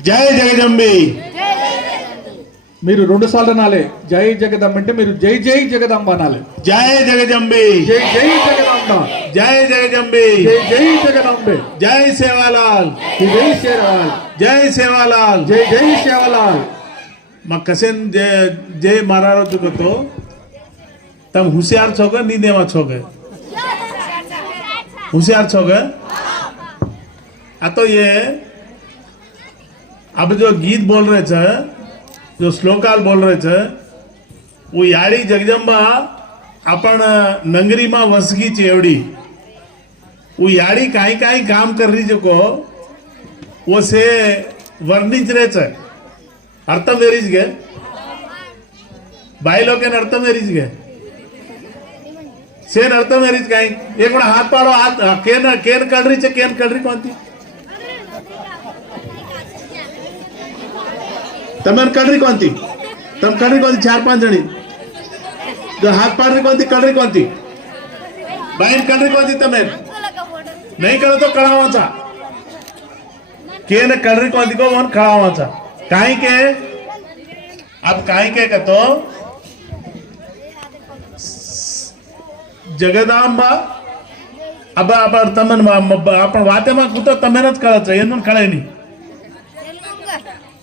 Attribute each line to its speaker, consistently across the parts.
Speaker 1: జై జగదంబి.
Speaker 2: మీరు రెండు సార్లు అనాలి. జై జగదంబ అంటే మీరు జై జై జగదంబ అనాలి.
Speaker 1: జై జగదంబి.
Speaker 2: జై జై జగదంబ.
Speaker 1: జై జగదంబి.
Speaker 2: జై జై జగదంబే.
Speaker 1: జై సేవాలాల్.
Speaker 2: జై సేవాలాల్.
Speaker 1: జై సేవాలాల్.
Speaker 2: జై జై సేవాలాల్.
Speaker 1: మా कसिन జై జై महाराज को तो तब होशियार छो गए नींदे में छो गए अब जो गीत बोल रहे थे, जो श्लोकाल बोल रहे थे, वो यारी याळी अपन नंगरी माँ वसगी चेवडी। वो यारी काई काई काम कर रही जो को, वो से वर्णित रहे थे। अर्थम वेरीज गे भाई लोग अर्थम वेरीज गए सेन अर्थम वेरीज काई एक हाथ पाड़ो, हाथ, केन केन कर रही छे केन कर रही कौन थी? तम कड़्री कौंती? तम कड़्री कौंती चार पाँच जनी। जो हाथ पाड़ी कौंती कड़्री कौंती? बहन कड़्री कौंती तमें नहीं करो तो कड़ा वाचा के न कड़्री कौंती को वन खड़ा वाचा कहीं के? अब कहीं के कहतो जगदाम बा अब आप तमन आप वाते मा कुतो तमेनत कर चाहिए नन खड़े नहीं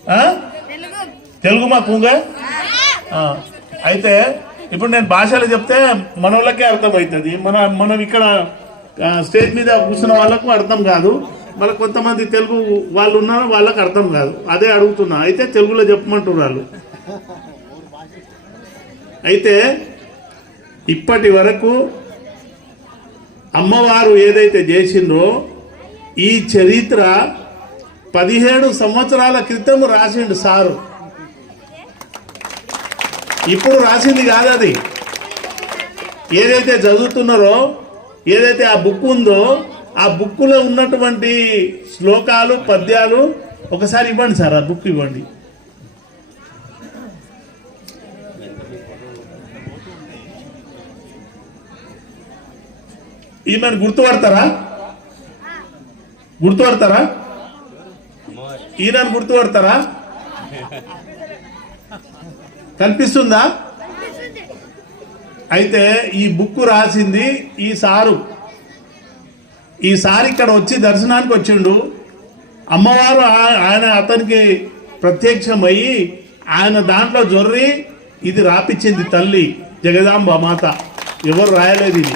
Speaker 1: हाँ తెలుగు మాకుంగా అయితే ఇప్పుడు నేను భాషలు చెప్తే మన వాళ్ళకే అర్థమవుతుంది. మన మనం ఇక్కడ స్టేజ్ మీద కూర్చున్న వాళ్ళకు అర్థం కాదు. మళ్ళీ కొంతమంది తెలుగు వాళ్ళు ఉన్నారు వాళ్ళకి అర్థం కాదు. అదే అడుగుతున్నా. అయితే తెలుగులో చెప్పమంటున్నారు వాళ్ళు. అయితే ఇప్పటి వరకు అమ్మవారు ఏదైతే చేసిందో ఈ చరిత్ర పదిహేడు సంవత్సరాల క్రితం రాసిండు సారు. ఇప్పుడు రాసింది కాదు అది. ఏదైతే చదువుతున్నారో ఏదైతే ఆ బుక్ ఉందో ఆ బుక్కులో ఉన్నటువంటి శ్లోకాలు పద్యాలు ఒకసారి ఇవ్వండి సార్ ఆ బుక్ ఇవ్వండి. ఈమెను గుర్తుపడతారా? గుర్తుపడతారా? ఈయనను గుర్తుపడతారా? కనిపిస్తుందా? అయితే ఈ బుక్ రాసింది ఈ సారు. ఈ సారి ఇక్కడ వచ్చి దర్శనానికి వచ్చిండు. అమ్మవారు ఆయన అతనికి ప్రత్యక్షమయ్యి ఆయన దాంట్లో జొర్రి ఇది రాపిచ్చింది తల్లి జగదాంబ మాత. ఎవరు రాయలేదు ఇది.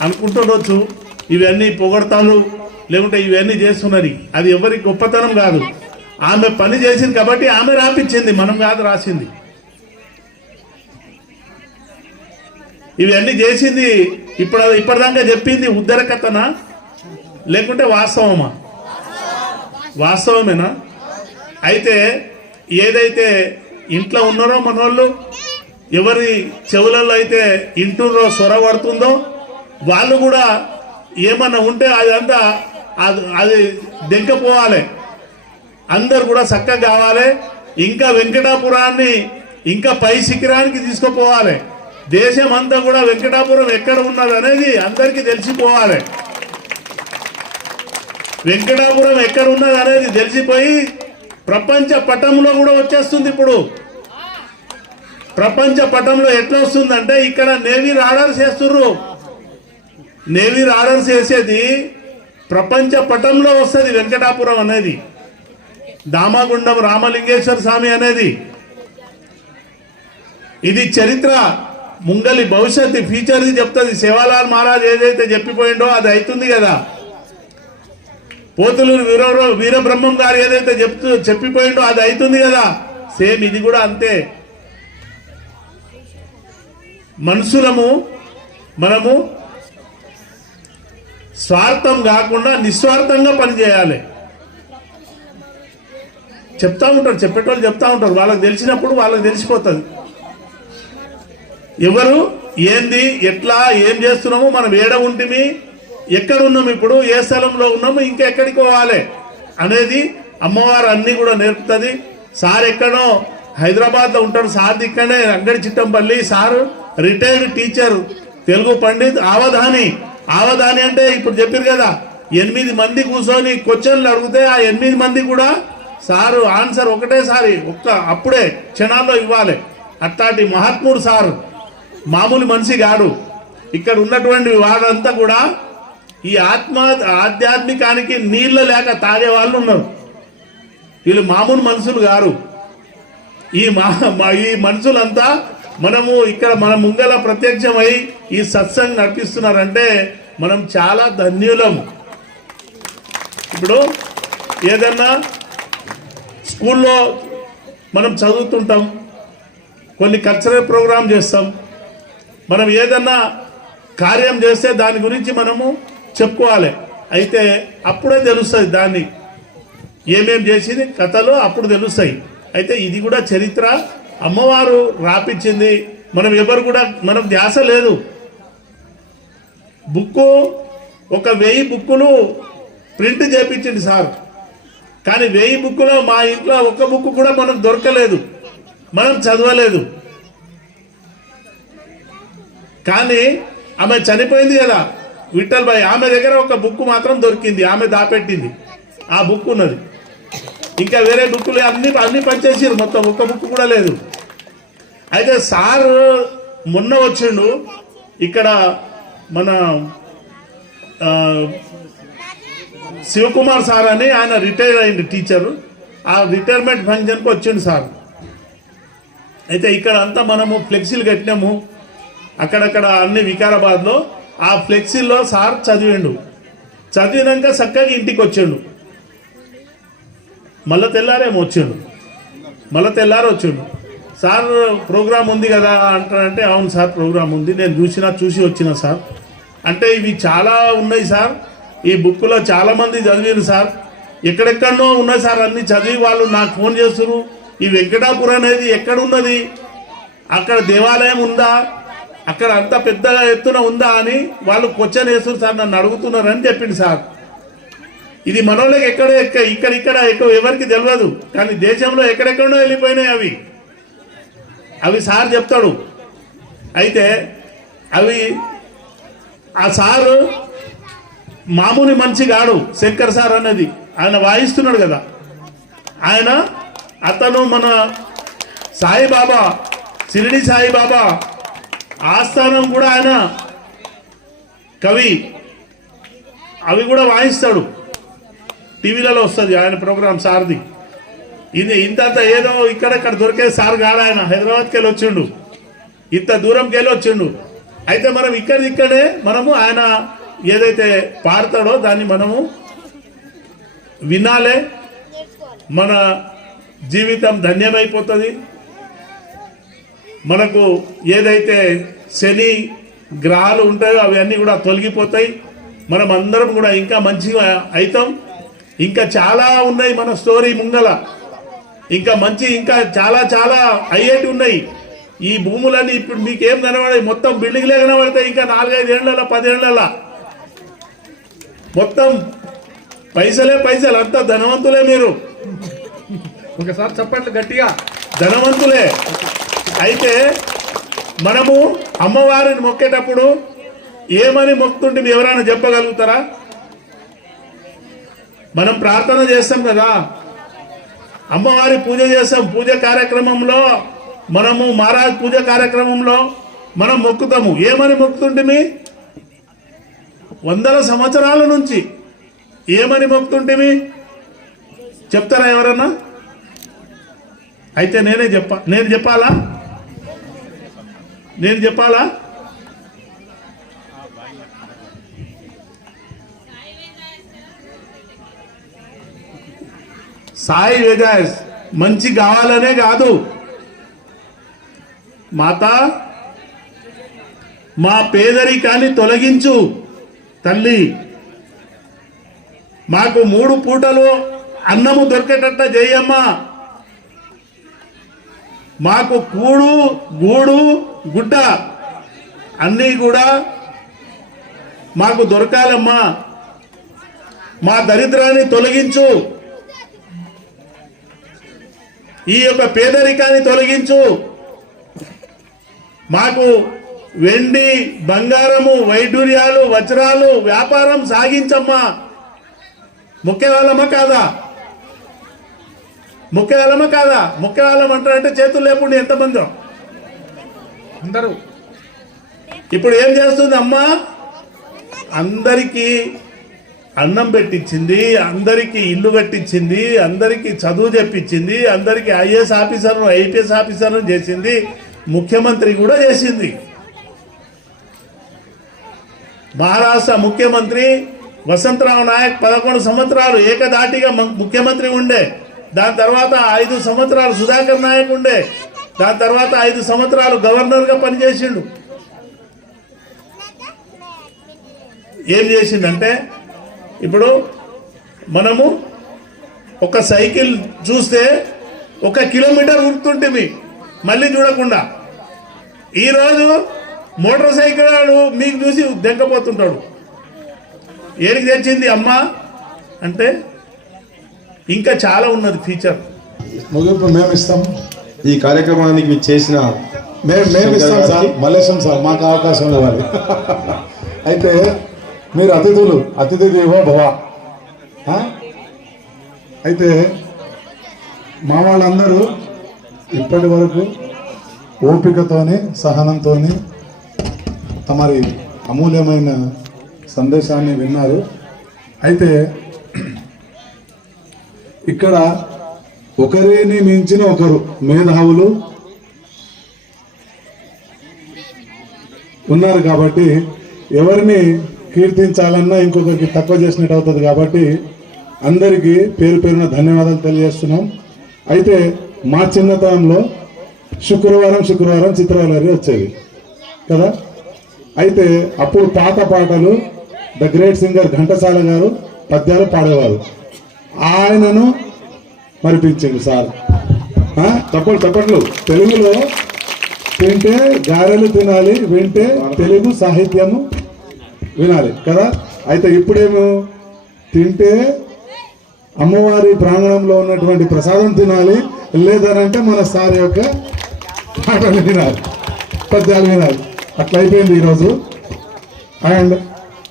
Speaker 1: అనుకుంటుండొచ్చు ఇవన్నీ పొగడతాలు లేకుంటే ఇవన్నీ చేస్తున్నది. అది ఎవరి గొప్పతనం కాదు. ఆమె పని చేసింది కాబట్టి ఆమె రాపించింది మనం కాదు రాసింది. ఇవన్నీ చేసింది ఇప్పుడు ఇప్పటిదాకా చెప్పింది ఉద్దర కథనా లేకుంటే వాస్తవమా? వాస్తవమేనా? అయితే ఏదైతే ఇంట్లో ఉన్నారో మనోళ్ళు ఎవరి చెవులలో అయితే ఇంటూరో సొర పడుతుందో వాళ్ళు కూడా ఏమన్నా ఉంటే అదంతా అది అది దెంకపోవాలి. అందరు కూడా చక్కగా కావాలి. ఇంకా వెంకటాపురాన్ని ఇంకా పై శిఖరానికి తీసుకుపోవాలి. దేశం అంతా కూడా వెంకటాపురం ఎక్కడ ఉన్నది అనేది అందరికీ తెలిసిపోవాలి. వెంకటాపురం ఎక్కడ ఉన్నది అనేది తెలిసిపోయి ప్రపంచ పటంలో కూడా వచ్చేస్తుంది ఇప్పుడు. ప్రపంచ పటంలో ఎట్లా వస్తుందంటే ఇక్కడ నేవీ రాడర్స్ చేస్తుర్రు నేవీ రాడర్స్ చేసేది ప్రపంచ పటంలో వస్తుంది వెంకటాపురం అనేది. దామాగుండం రామలింగేశ్వర స్వామి అనేది. ఇది చరిత్ర. ముంగలి భవిష్యత్తు ఫ్యూచర్ది చెప్తుంది. శివాలాల్ మహారాజ్ ఏదైతే చెప్పిపోయిండో అది అవుతుంది కదా. పోతులూరు వీర వీరబ్రహ్మం గారు ఏదైతే చెప్తూ చెప్పిపోయిండో అది అవుతుంది కదా. సేమ్ ఇది కూడా అంతే. మనుషులము మనము స్వార్థం కాకుండా నిస్వార్థంగా పనిచేయాలి. చెప్తా ఉంటారు చెప్పేటోళ్ళు చెప్తా ఉంటారు. వాళ్ళకి తెలిసినప్పుడు వాళ్ళకి తెలిసిపోతుంది. ఎవరు ఏంది ఎట్లా ఏం చేస్తున్నాము మనం ఏడ ఉంటిమి ఎక్కడ ఉన్నాం ఇప్పుడు ఏ స్థలంలో ఉన్నాము ఇంకా ఎక్కడికి పోవాలి అనేది అమ్మవారు అన్ని కూడా నేర్పుతుంది. సార్ ఎక్కడో హైదరాబాద్లో ఉంటాడు సార్ ఇక్కడే అంగడి Chittampalli. Sir retired teacher Telugu pandit Avadhani Avadhani అంటే ఇప్పుడు చెప్పారు కదా ఎనిమిది మంది కూర్చొని క్వశ్చన్లు అడిగితే ఆ ఎనిమిది మంది కూడా సారు ఆన్సర్ ఒకటేసారి ఒక్క అప్పుడే క్షణాల్లో ఇవ్వాలి. అట్లాంటి మహాత్ముడు సారు మామూలు మనిషి కాడు. ఇక్కడ ఉన్నటువంటి వారంతా కూడా ఈ ఆత్మ ఆధ్యాత్మికానికి నీళ్ళ లేక తాగే వాళ్ళు ఉన్నారు. వీళ్ళు మామూలు మనుషులు గారు ఈ మా మా- ఈ మనుషులంతా మనము ఇక్కడ మన ముంగల ప్రత్యక్షమై ఈ సత్సంగ్ నడిపిస్తున్నారంటే మనం చాలా ధన్యులము ఇప్పుడు ఏదన్నా స్కూల్లో మనం చదువుతుంటాం కొన్ని కల్చరల్ ప్రోగ్రామ్ చేస్తాం. మనం ఏదన్నా కార్యం చేస్తే దాని గురించి మనము చెప్పుకోవాలి. అయితే అప్పుడే తెలుస్తుంది దాన్ని. ఏమేం చేసింది కథలు అప్పుడు తెలుస్తాయి. అయితే ఇది కూడా చరిత్ర. అమ్మవారు రాపించింది. మనం ఎవరు కూడా మనం ధ్యాస లేదు. బుక్కు ఒక వెయ్యి బుక్కులు ప్రింట్ చేపించింది సార్. కానీ వెయ్యి బుక్కులో మా ఇంట్లో ఒక్క బుక్ కూడా మనం దొరకలేదు. మనం చదవలేదు. కానీ ఆమె చనిపోయింది కదా. విఠల్ భాయ్ ఆమె దగ్గర ఒక బుక్ మాత్రం దొరికింది. ఆమె దాపెట్టింది. ఆ బుక్ ఉన్నది. ఇంకా వేరే బుక్కులు అన్ని అన్ని పనిచేసారు మొత్తం ఒక్క బుక్ కూడా లేదు. అయితే సార్ మొన్న వచ్చిండు. ఇక్కడ మన శివకుమార్ సార్ అని ఆయన రిటైర్ అయింది టీచర్. ఆ రిటైర్మెంట్ ఫంక్షన్కి వచ్చిండు సార్. అయితే ఇక్కడ అంతా మనము ఫ్లెక్సీలు కట్టినాము. అక్కడక్కడ అన్ని వికారాబాద్లో ఆ ఫ్లెక్సీల్లో సార్ చదివిండు. చదివినాక చక్కగా ఇంటికి వచ్చిండు. మళ్ళా తెల్లారేమో వచ్చిండు. మళ్ళా తెల్లారి వచ్చిండు. సార్ ప్రోగ్రామ్ ఉంది కదా అంటారంటే అవును సార్ ప్రోగ్రామ్ ఉంది. నేను చూసినా చూసి వచ్చిన సార్. అంటే ఇవి చాలా ఉన్నాయి సార్. ఈ బుక్లో చాలామంది చదివారు సార్. ఎక్కడెక్కడనో ఉన్నాయి సార్ అన్ని చదివి వాళ్ళు నాకు ఫోన్ చేస్తున్నారు ఈ వెంకటాపురం అనేది ఎక్కడ ఉన్నది అక్కడ దేవాలయం ఉందా? అక్కడ అంత పెద్ద ఎత్తున ఉందా అని వాళ్ళు క్వశ్చన్ వేస్తున్నారు సార్ నన్ను అడుగుతున్నారని అని చెప్పింది సార్. ఇది మనోళ్ళకి ఎక్కడ ఎక్క ఇక్కడ ఇక్కడ ఎక్కువ ఎవరికి తెలియదు కానీ దేశంలో ఎక్కడెక్కడో వెళ్ళిపోయినాయి అవి. అవి సార్ చెప్తాడు. అయితే అవి ఆ సారు మామూలు మంచి కాడు శంకర్ సార్ అనేది ఆయన వాయిస్తున్నాడు కదా. ఆయన అతను మన సాయిబాబా షిరిడి సాయిబాబా ఆస్థానం కూడా ఆయన కవి. అవి కూడా వాయిస్తాడు. టీవీలలో వస్తుంది ఆయన ప్రోగ్రామ్ సార్ది. ఇది ఇంతంత ఏదో ఇక్కడక్కడ దొరికే సార్ కాడు ఆయన. హైదరాబాద్కి వెళ్ళి వచ్చిండు. ఇంత దూరంకి వెళ్ళి వచ్చిండు. అయితే మనం ఇక్కడ ఇక్కడే మనము ఆయన ఏదైతే పాడతాడో దాన్ని మనము వినాలే. మన జీవితం ధన్యమైపోతుంది. మనకు ఏదైతే శని గ్రహాలు ఉంటాయో అవన్నీ కూడా తొలగిపోతాయి. మనం అందరం కూడా ఇంకా మంచిగా అవుతాం ఇంకా చాలా ఉన్నాయి మన స్టోరీ ముంగల. ఇంకా మంచి ఇంకా చాలా చాలా అయ్యేటి ఉన్నాయి. ఈ భూములన్నీ ఇప్పుడు మీకేం కనబడాయి మొత్తం బిల్డింగ్లే కనబడతాయి. ఇంకా నాలుగైదు ఏళ్ళ పదేళ్ళ మొత్తం పైసలే పైసలు అంతా ధనవంతులే మీరు.
Speaker 2: ఒకసారి చెప్పండి గట్టిగా.
Speaker 1: ధనవంతులే. అయితే మనము అమ్మవారిని మొక్కేటప్పుడు ఏమని మొక్కుతుంటే మీరు ఎవరైనా చెప్పగలుగుతారా? మనం ప్రార్థన చేస్తాం కదా. అమ్మవారి పూజ చేస్తాం. పూజ కార్యక్రమంలో మనము మహారాజ్ పూజ కార్యక్రమంలో మనం మొక్కుతాము. ఏమని మొక్కుతుంటిమి వందల సంవత్సరాల నుంచి ఏమని మొక్కుతుంటిమి చెప్తారా ఎవరన్నా? అయితే నేనే చెప్ప. నేను చెప్పాలా? నేను చెప్పాలా? సాయి వేదాయస్ మంచి కావాలనే కాదు. మాత మా పేదరికాన్ని తొలగించు. తల్లి మాకు మూడు పూటలు అన్నము దొరికేటట్ట జయమ్మ. మాకు కూడు గూడు గుడ్డ అన్నీ కూడా మాకు దొరకాలమ్మా. మా దరిద్రాన్ని తొలగించు. ఈ యొక్క పేదరికాన్ని తొలగించు. మాకు వెండి బంగారము వైడూర్యాలు వజ్రాలు వ్యాపారం సాగించమ్మా. ముఖ్యవాళ్ళమా కాదా? ముఖ్యవాళ్ళమా కాదా? ముఖ్యవాళ్ళం అంటారంటే చేతులు లేకుండా ఎంతమంది.
Speaker 2: అందరూ.
Speaker 1: ఇప్పుడు ఏం చేస్తుంది అమ్మ? అందరికీ అన్నం పెట్టించింది అందరికీ ఇల్లు కట్టించింది అందరికీ చదువు చెప్పించింది అందరికీ ఐఏఎస్ ఆఫీసర్ను ఐపీఎస్ ఆఫీసర్ను చేసింది ముఖ్యమంత్రి కూడా చేసింది. మహారాష్ట్ర ముఖ్యమంత్రి వసంతరావు నాయక్ పదకొండు సంవత్సరాలు ఏకదాటిగా ముఖ్యమంత్రి ఉండే. దాని తర్వాత ఐదు సంవత్సరాలు సుధాకర్ నాయక్ ఉండే. దాని తర్వాత ఐదు సంవత్సరాలు గవర్నర్గా పనిచేసిండు. ఏం చేసిందంటే ఇప్పుడు మనము ఒక సైకిల్ చూస్తే ఒక కిలోమీటర్ ఉరుకుతుంటుంది మళ్ళీ చూడకుండా. ఈరోజు మోటార్ సైకిల్ వాడు మీకు చూసి దెంకపోతుంటాడు ఏడికి తెచ్చింది అమ్మ? అంటే ఇంకా చాలా ఉన్నది ఫీచర్
Speaker 3: ముగింపు మేము ఇస్తాం.
Speaker 4: ఈ కార్యక్రమానికి మీరు చేసిన
Speaker 3: మేము మేము ఇస్తాం సార్. మల్లేశం సార్ మాకు అవకాశం ఇవ్వాలి అయితే మీరు అతిథులు అతిథి దేవో భవ? అయితే మా వాళ్ళందరూ ఇప్పటి వరకు ఓపికతోని సహనంతోని తమరి అమూల్యమైన సందేశాన్ని విన్నారు. అయితే ఇక్కడ ఒకరిని మించిన ఒకరు మేధావులు ఉన్నారు కాబట్టి ఎవరిని కీర్తించాలన్నా ఇంకొకరికి తక్కువ చేసినట్టు అవుతుంది కాబట్టి అందరికీ పేరు పేరున ధన్యవాదాలు తెలియజేస్తున్నాం. అయితే మా చిన్నతనంలో శుక్రవారం శుక్రవారం చిత్రాలు వచ్చేది. కదా? అయితే అప్పుడు పాత పాటలు ద గ్రేట్ సింగర్ ఘంటసాల గారు పద్యాలు పాడేవారు. ఆయనను మరిపించింది సార్. ఆ, తప్పట్లు తప్పట్లు తెలుగులో తింటే గారెలు తినాలి వింటే తెలుగు సాహిత్యము వినాలి కదా? అయితే ఇప్పుడేమో తింటే అమ్మవారి ప్రాంగణంలో ఉన్నటువంటి ప్రసాదం తినాలి లేదనంటే మన సార్ యొక్క పాటలు వినాలి పద్యాలు వినాలి. అట్లా అయిపోయింది ఈరోజు. అండ్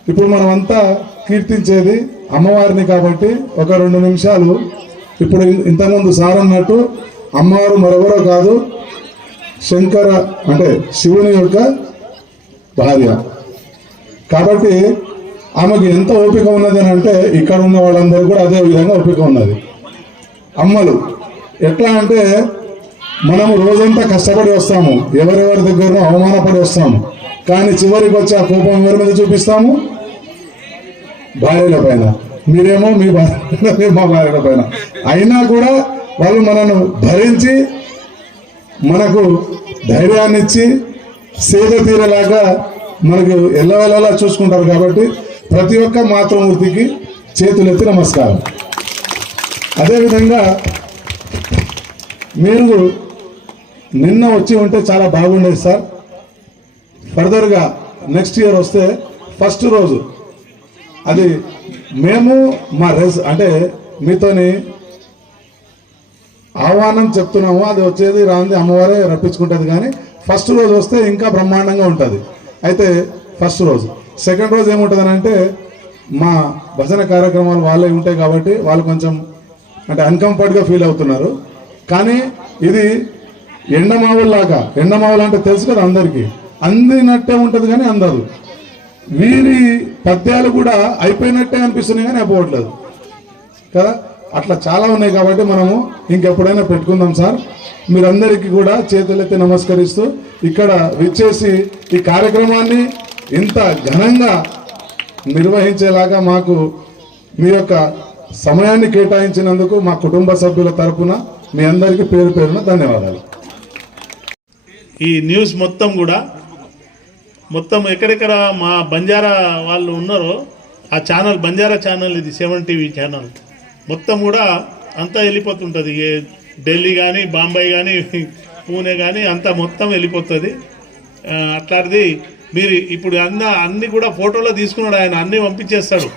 Speaker 3: ఇప్పుడు మనమంతా కీర్తించేది అమ్మవారిని కాబట్టి ఒక రెండు నిమిషాలు ఇప్పుడు ఇంతకుముందు సార్ అన్నట్టు అమ్మవారు మరెవరో కాదు శంకర అంటే శివుని యొక్క భార్య. కాబట్టి ఆమెకు ఎంత ఓపిక ఉన్నది అని అంటే ఇక్కడ ఉన్న వాళ్ళందరూ కూడా అదే విధంగా ఓపిక ఉన్నది. అమ్మలు ఎట్లా అంటే మనము రోజంతా కష్టపడి వస్తాము. ఎవరెవరి దగ్గర అవమానపడి వస్తాము. కానీ చివరికి వచ్చి ఆ కోపం ఎవరి మీద చూపిస్తాము? భార్యల పైన. మీరేమో మీ భార్య మా భార్యల పైన. అయినా కూడా వాళ్ళు మనను భరించి మనకు ధైర్యాన్ని ఇచ్చి సేద తీరేలాగా మనకు ఎల్లవెల్లలా చూసుకుంటారు కాబట్టి ప్రతి ఒక్క మాతృమూర్తికి చేతులెత్తి నమస్కారం. అదేవిధంగా మీరు నిన్న వచ్చి ఉంటే చాలా బాగుండేది సార్. ఫర్దర్గా నెక్స్ట్ ఇయర్ వస్తే ఫస్ట్ రోజు. అది మేము మా రెస్ అంటే మీతోని ఆహ్వానం చెప్తున్నాము. అది వచ్చేది రాంది అమ్మవారే రప్పించుకుంటుంది కానీ ఫస్ట్ రోజు వస్తే ఇంకా బ్రహ్మాండంగా ఉంటుంది. అయితే ఫస్ట్ రోజు. సెకండ్ రోజు ఏముంటుంది అంటే మా భజన కార్యక్రమాలు వాళ్ళే ఉంటాయి కాబట్టి వాళ్ళు కొంచెం అంటే అన్కంఫర్ట్గా ఫీల్ అవుతున్నారు. కానీ ఇది ఎండమావుల్లాగా. ఎండమావులు అంటే తెలుసు కదా అందరికీ. అందినట్టే ఉంటుంది కానీ అందదు వీరి పద్యాలు కూడా అయిపోయినట్టే అనిపిస్తున్నాయి కానీ అయిపోవట్లేదు. కదా? అట్లా చాలా ఉన్నాయి కాబట్టి మనము ఇంకెప్పుడైనా పెట్టుకుందాం సార్. మీరందరికీ కూడా చేతులెత్తి నమస్కరిస్తూ ఇక్కడ విచ్చేసి ఈ కార్యక్రమాన్ని ఇంత ఘనంగా నిర్వహించేలాగా మాకు మీ యొక్క సమయాన్ని కేటాయించినందుకు మా కుటుంబ సభ్యుల తరపున మీ అందరికీ పేరు పేరున ధన్యవాదాలు.
Speaker 1: ఈ న్యూస్ మొత్తం కూడా మొత్తం ఎక్కడెక్కడ మా బంజారా వాళ్ళు ఉన్నారో ఆ ఛానల్ బంజారా ఛానల్ ఇది సెవెన్ టీవీ ఛానల్ మొత్తం కూడా అంతా వెళ్ళిపోతుంటుంది. ఢిల్లీ కానీ బాంబే కానీ పూణే కానీ అంతా మొత్తం వెళ్ళిపోతుంది. అట్లాంటిది మీరు ఇప్పుడు అన్న అన్నీ కూడా ఫోటోలో తీసుకున్నాడు ఆయన అన్నీ పంపించేస్తాడు.